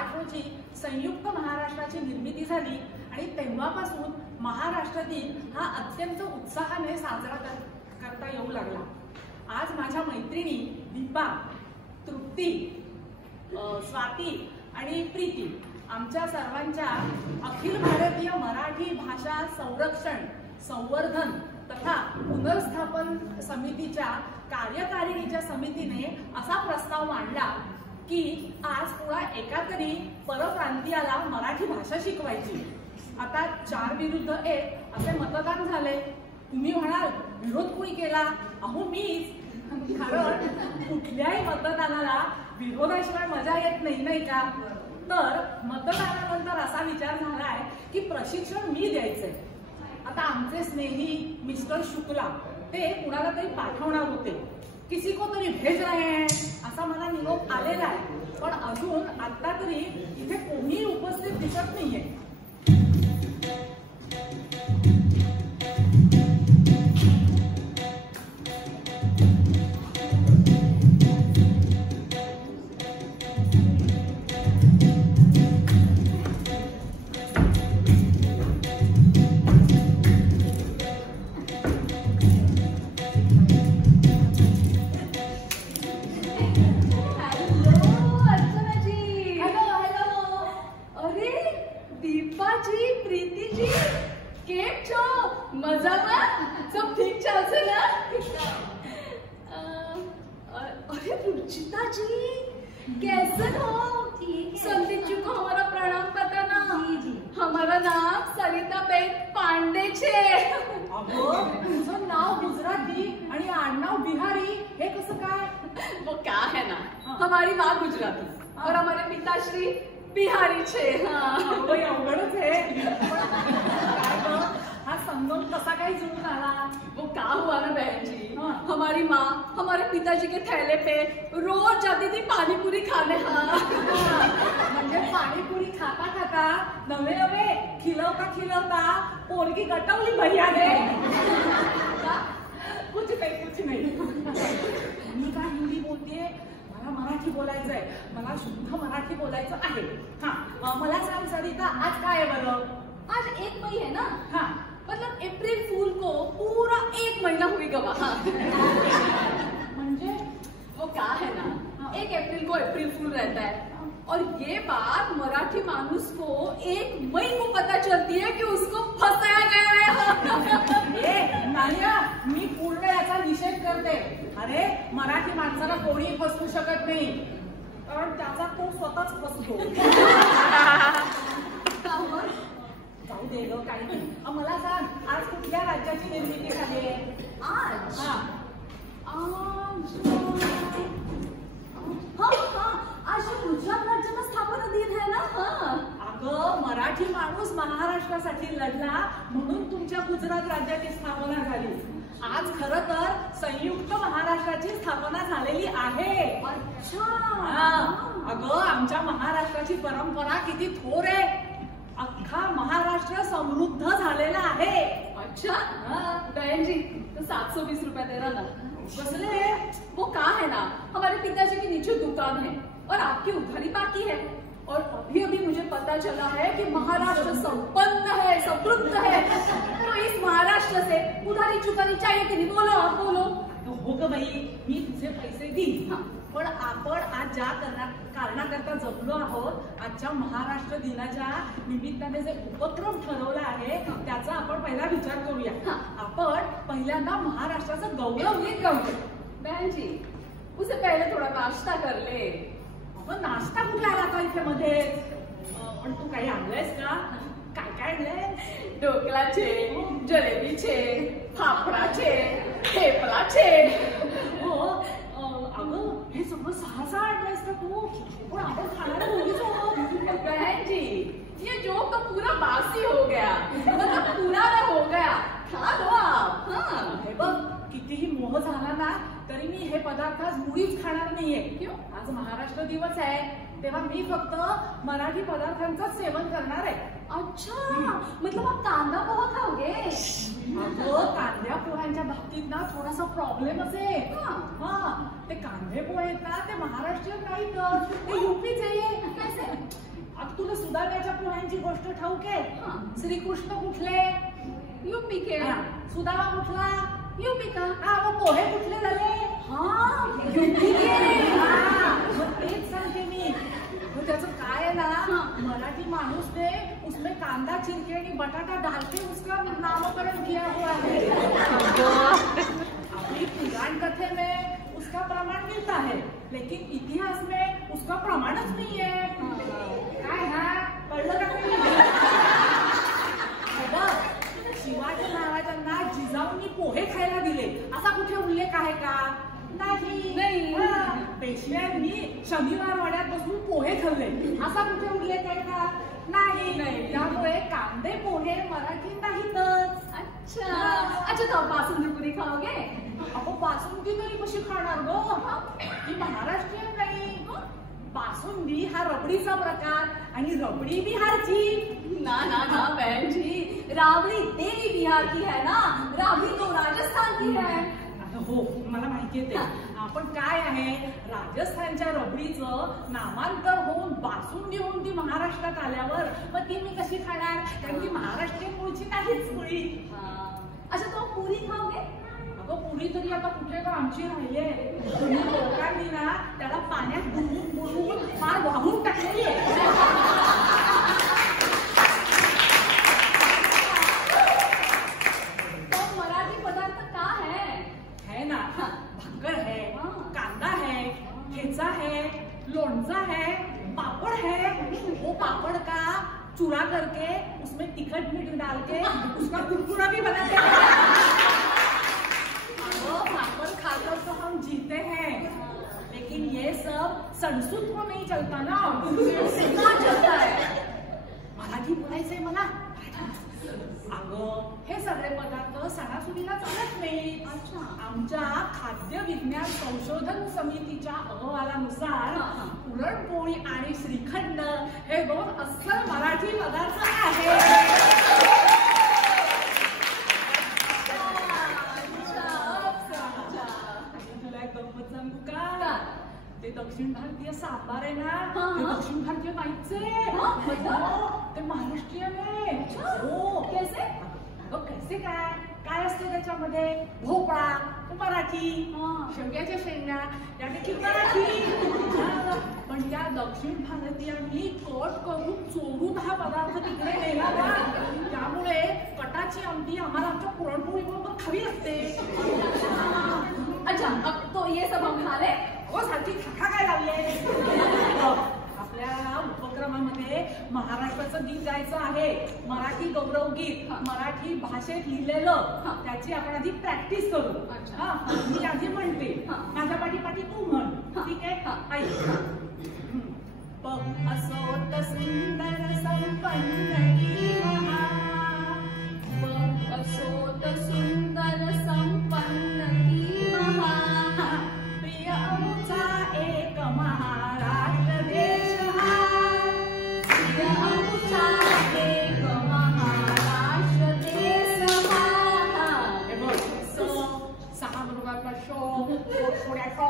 8 रोजी संयुक्त महाराष्ट्राची निर्मिती झाली आणि तेव्हापासून महाराष्ट्र दिन हा अत्यंत उत्साहाने साजरा करता येऊ लागला। आज माझ्या मैत्रिणी दीपा, तृप्ती, स्वाती आणि प्रीती आमच्या सर्वांच्या अखिल भारतीय मराठी भाषा संरक्षण, संवर्धन तथा पुनर्स्थापन समितीच्या कार्यकारिणीच्या समितीने असा प्रस्ताव मांडला की आज पुन्हा एका तरी परप्रांतीयाला मराठी भाषा शिकवायची। आता 4 विरुद्ध 1 असे मतदान झाले। तुम्ही म्हणाल विरोध कोणी केला? अहो मीच। कारण कुठल्याही मतदानाला विरोधाशिवाय मजा येत नाही, नाही का? तर मतदानानंतर असा विचार झालाय की प्रशिक्षण मी द्यायचंय। आता आमचे स्नेही मिस्टर शुक्ला ते कुणाला तरी पाठवणार होते, किसी को तरी भेज रहे हैं असा मला निरोप आलेला आहे, पण अजून आता तरी इथे कोणी उपस्थित दिसत नाहीये। कैसे हो? संदीप जी को हमारा प्रणाम बताना। जी। हमारा नाम सरिता बेन पांडे छे। अगं तुझं नाव गुजराती आणि आडनाव बिहारी हे कसं काय? वो क्या है ना, हमारी माँ गुजराती और हमारे पिताश्री बिहारी छे। हाँ वही अवघडच आहे। हा संगम कसा काय जुळून आला? वो क्या हुआ ना बहन जी, हमारी माँ हमारे पिताजी के थैले पे रोज जाती थी पानी पूरी खाने। म्हणजे पाणीपुरी खाता खाता नवे नवे खिलवता पोरगी गटवली भैया ने। कुछ नाही। मी काय हिंदी बोलतेय, मला मराठी बोलायचंय, मला शुद्ध मराठी बोलायचं आहे। हाँ मला सांग सरिता, आज काय आहे बरं? आज 1 मई है ना? हाँ मतलब अप्रैल फूल को पूरा 1 महीना हुई गवा। म्हणजे वो क्या है ना, 1 अप्रैल को अप्रैल फूल रहता है और ये बात मराठी मानुस को 1 मई को पता चलती है कि उसको फंसाया गया है। नानिया, मी पूर्ण याचा निषेध करते। अरे मराठी माणसाला कोणी फसवू शकत नाही, कारण त्याचा तो स्वतःच फसतो। जाऊ दे ग, काही नाही। मला सांग, आज कुठल्या राज्याची निर्मिती झाली आहे? आज आज गुजरात राज्याचा स्थापना दिन है ना? अगं मराठी माणूस महाराष्ट्रासाठी लढला म्हणून तुमच्या गुजरात राज्याची स्थापना झाली। आज खरं तर संयुक्त महाराष्ट्राची स्थापना झालेली आहे। अच्छा। अगं आमच्या महाराष्ट्राची परंपरा किती थोर आहे, अख्खा महाराष्ट्र समृद्ध झालेला आहे। अच्छा बहन जी, तो 720 रुपए दे रहा ना। कसले? वो कहा है ना, हमारे पिताजी के नीचे दुकान है और आपकी उधारी बाकी है, और अभी अभी मुझे पता चला है कि महाराष्ट्र संपन्न है, समृद्ध है, तो इस महाराष्ट्र से उधारी चुकानी चाहिए कि नहीं? बोलो आप बोलो। हो ग बाई, मी तुझे पैसे देईन, पण आपण आज ज्या कारणाकरता जमलो आहोत, आजच्या महाराष्ट्र दिनाच्या निमित्ताने जे उपक्रम ठरवला आहे त्याचा आपण पहिला विचार करूया। आपण पहिल्यांदा महाराष्ट्राचा गौरव गीत गाऊया। बहन जी, उससे पहले थोड़ा नाश्ता कर ले। आपण नाश्ता कुठे आला का इथे मध्ये? पण तू काही आणलंयस का? काय काय आणलंय? ढोकळा छे, जलेबी छे, फाफडा छे, ठेपला छे। हो अगं हे सगळं सहसा आणलंयस का तू? पण आपण खाणार मुलीच आहोत। बहन जी, ये जोक तो पूरा बासी हो गया, मतलब पुराना हो गया, खा लो आप। हे बघ, कितीही मोह झाला ना तरी मी हे पदार्थ आज मुळीच खाणार नाहीये। क्यों? आज महाराष्ट्र दिवस आहे, तेव्हा मी फक्त मराठी पदार्थांचं सेवन करणार आहे। अच्छा, मतलब आप कांदा पोहा खाओगे? अगं कांद्या पोह्यांच्या बाबतीत ना थोडासा प्रॉब्लेमच आहे। ते कांदे पोहे आहेत ना ते महाराष्ट्रीयन नाही तर ते यूपीचे आहे। आता तुला सुदाम्याच्या पोह्यांची गोष्ट ठाऊक आहे? श्रीकृष्ण कुठले? यूपी के. सुदामा कुठला? यूपी का. मग पोहे कुठले झाले? यूपी के. मग तेच सांगते मी. त्याचं काय आहे ना, मराठी माणूस ने उसमें कांदा छिलके आणि बटाटा डालके उसका नामकरण किया हुआ है. अपनी पुराण कथे में उसका प्रमाण मिलता है, लेकिन इतिहास में उसका प्रमाणच नहीं है. काय हा कळलं का नाही? शिवाजी महाराजांना जिजाऊंनी पोहे खायला दिले असा कुठे उल्लेख आहे का? नाही. पेशव्यांनी शनिवार वाड्यात बसून पोहे खाल्ले असा कुठे उल्लेख आहे का? नाही. त्यामुळे कांदे पोहे मराठी नाहीतच. अच्छा तो बासुंदी पुरी खाओगे? अहो बासुंदी तरी कशी खाणार गो? ही महाराष्ट्रीयन नाही. बासुंदी हा रबडीचा प्रकार आणि रबडी बिहारची. ना बहन जी, राबड़ी देवी बिहार की है ना, राबड़ी तो राजस्थान की है. हो मला माहितीये ते. पण काय आहे, राजस्थानच्या रबडीचं नामांतर होऊन बासुंदी होऊन ती महाराष्ट्रात आल्यावर मग ती मी कशी खाणार? कारण ती महाराष्ट्रीयन मूळची नाहीच मुळी. अच्छा तो पुरी खाओगे? अगं पुरी तरी आता कुठे का आमची राहिलीये. लोकांनी ना त्याला पाण्यात बुडवून फार वाहून टाकलेली आहे. भाकर है, कांदा है, ठेचा है, लोणचा है, पापड़ है. वो पापड़ का चूरा करके उसमें तिखट मीठ डाल के उसका कुरकुरा भी बनाते हैं. पापड़ खाकर तो हम जीते हैं, लेकिन ये सब सणसूद को नहीं चलता ना. चलता है. मराठी बोलायचंय मला. अगं हे सगळे पदार्थ सणासुदीला चालत नाही. आमच्या खाद्य विज्ञान संशोधन समितीच्या अहवालानुसार पुरणपोळी आणि श्रीखंड हे 2 अस्सल मराठी पदार्थ आहेत. तुला एक गंमत सांगू का? ते दक्षिण भारतीय सांबार आहे ना, ते दक्षिण भारतीय नाहीच आहे. ते महाराष्ट्रीयन आहे. हो. कैसे? कैसे काय असते त्याच्यामध्ये? भोपळा मराठी, शेवग्याच्या शेंगा त्या देखील मराठी. पण त्या दक्षिण भारतीयांनी कट करून चोरून हा पदार्थ तिकडे नेला ना, त्यामुळे कटाची आमटी आम्हाला आमच्या पुरणपोळी बरोबर खावी लागते. अच्छा अब तो ये सब हम खा ले. हो सारखी खाखा काय लागले. आपल्या उपक्रमामध्ये महाराष्ट्राचं गीत गायचं आहे, मराठी गौरव गीत, मराठी भाषेत लिहिलेलं. त्याची आपण आधी प्रॅक्टिस करू. मी आधी म्हणते, माझ्या पाठीपाठी तू म्हण. ठीक आहे? ऐक. असोत सुंदर संपन्न असोत सुंदर संपन्न प्रिय अमुचा एक महाराष्ट्र देश. प्रिय अमुचा एक महाराष्ट्र देश. हे बघ, 6 मृगाचा शो, थोड्या शो.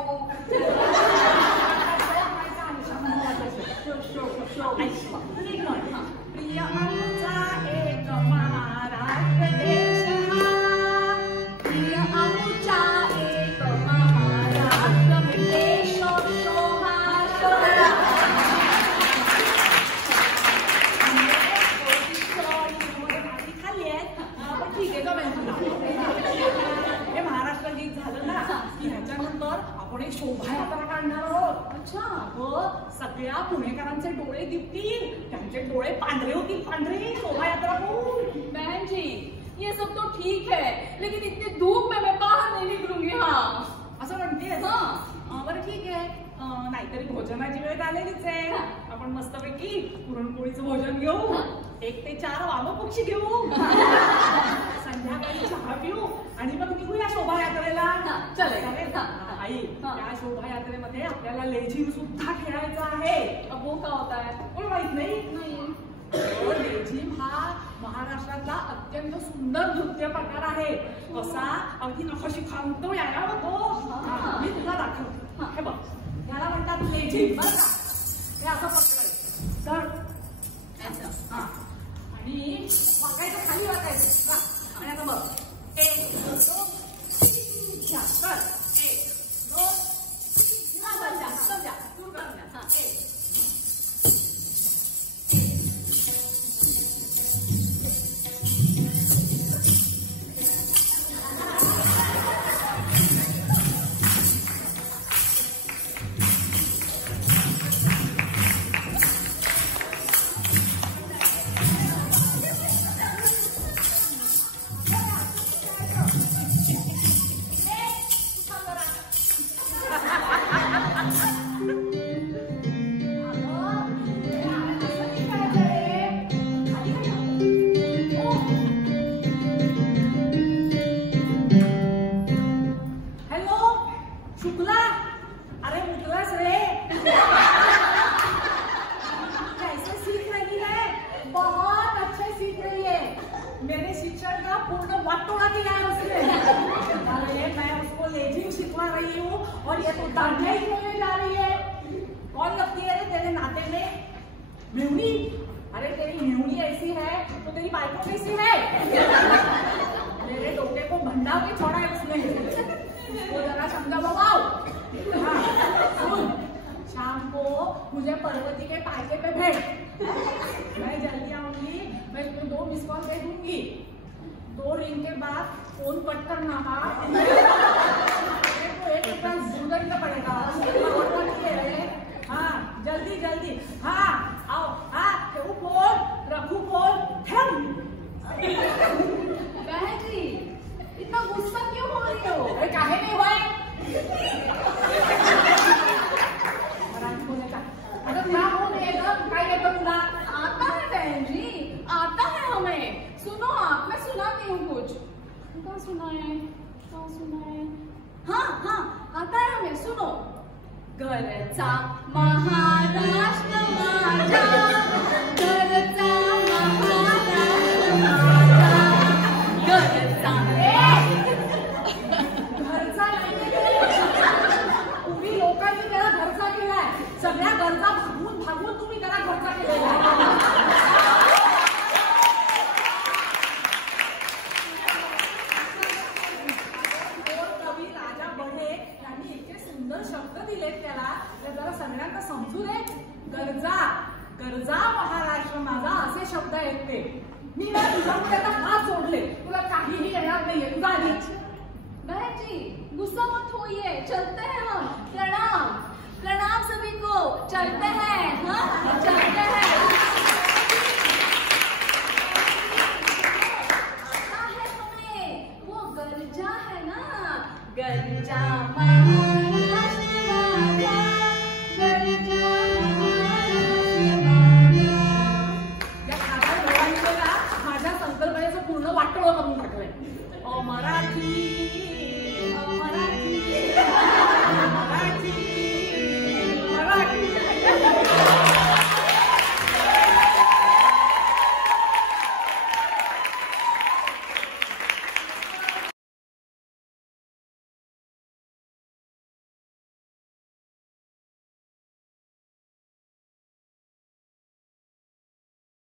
प्रिय अमुचा एक महाराष्ट्र देश. प्रिय अमुचा एक महाराष्ट्र देश. खाल्ली आहे पण ठीक आहे. हे महाराष्ट्र गीत झालं ना की ह्याच्यानंतर आपण एक शोभायात्रा काढणार आहोत. सगळ्या पुणेकरांचे डोळे दिपतील, त्यांचे डोळे पांढरे होतील. पांढरे शोभायात्रा होऊन. बहन जी ये सब तो ठीक है, लेकिन इतनी धूप में मैं बाहर नहीं निकलूंगी. असं म्हणतेस? बरं ठीक आहे. नाहीतरी भोजनाची वेळ आलेलीच आहे. आपण मस्तपैकी पुरणपोळीचं भोजन घेऊ, 1 ते 4 वामपक्षी घेऊ, संध्याकाळी चहा पिऊ आणि मग निघूया शोभायात्रेला. चालेल. आई, त्या शोभायात्रेमध्ये आपल्याला लेझीम सुद्धा खेळायचा आहे. अब वो क्या होता है? कोण माहित नाही? लेझीम हा महाराष्ट्रातला अत्यंत सुंदर नृत्य प्रकार आहे. कसा अगदी नकाशी खांतो यायला होतो. मी तुला दाखवतो. हे बघ, याला म्हणतात लेझीम. हे असं पकडायचं. तर हा आणि वाकायचं खाली वाकायचं. आणि आता बघ 1 2 3 4 1 2 समजा सुरू करून द्या. हा 1 मेरे शिक्षण का पूर्ण वाटोड़ा किया है उसने। मैं उसको लेजिंग सिखवा रही हूँ और ये तो दाढ़िया ही खोलने जा रही है। कौन लगती है तेरे नाते में? मेहुनी। अरे तेरी मेहुनी ऐसी है तो तेरी बाइको कैसी है? मेरे डोके को भंडा के छोड़ा है उसने। वो जरा समझा बाबा। हाँ, सुन, शाम को मुझे पर्वती के पायके पे भेज। मैं जल्दी आऊंगी, मैं तुम्हें 2 मिस कॉल दे दूंगी। 2 रिंग के बाद फोन कट करना। तो 1 रुपया जरूर देना पड़ेगा। हाँ जल्दी जल्दी। हाँ आओ। हाँ ठेवू फोन, रखू फोन, ठेव। बहन जी इतना गुस्सा क्यों हो रही हो? अरे काहे नहीं हुआ? अगर ना हो काय येतं तुला? आता है बहन जी, आता है हमें। सुनो आप, मैं सुनाती हूँ कुछ। क्या सुनाए? क्या सुनाए? हाँ हाँ आता है हमें, सुनो। घरचा महाराष्ट्र माझा, घरचा महाराष्ट्र माझा, घरचा तुम्ही लोकांनी त्याला घरचा केलाय. सगळ्या गरजा भागवून तुम्ही त्याला घरचा केलेला. कवी राजा बढे यांनी इतके सुंदर शब्द दिलेत त्याला, जरा सगळ्यांना समजू दे. गरजा गरजा महाराष्ट्र माझा असे शब्द आहेत ते. मी ना तुझ्यामुळे आता हात जोडले, तुला काहीही येणार नाहीये. तुझा आधीच. बहन जी गुस्सा मत होइए, चलते हैं हम। प्रणाम प्रणाम सभी को, चलते हैं। हाँ चलते हैं।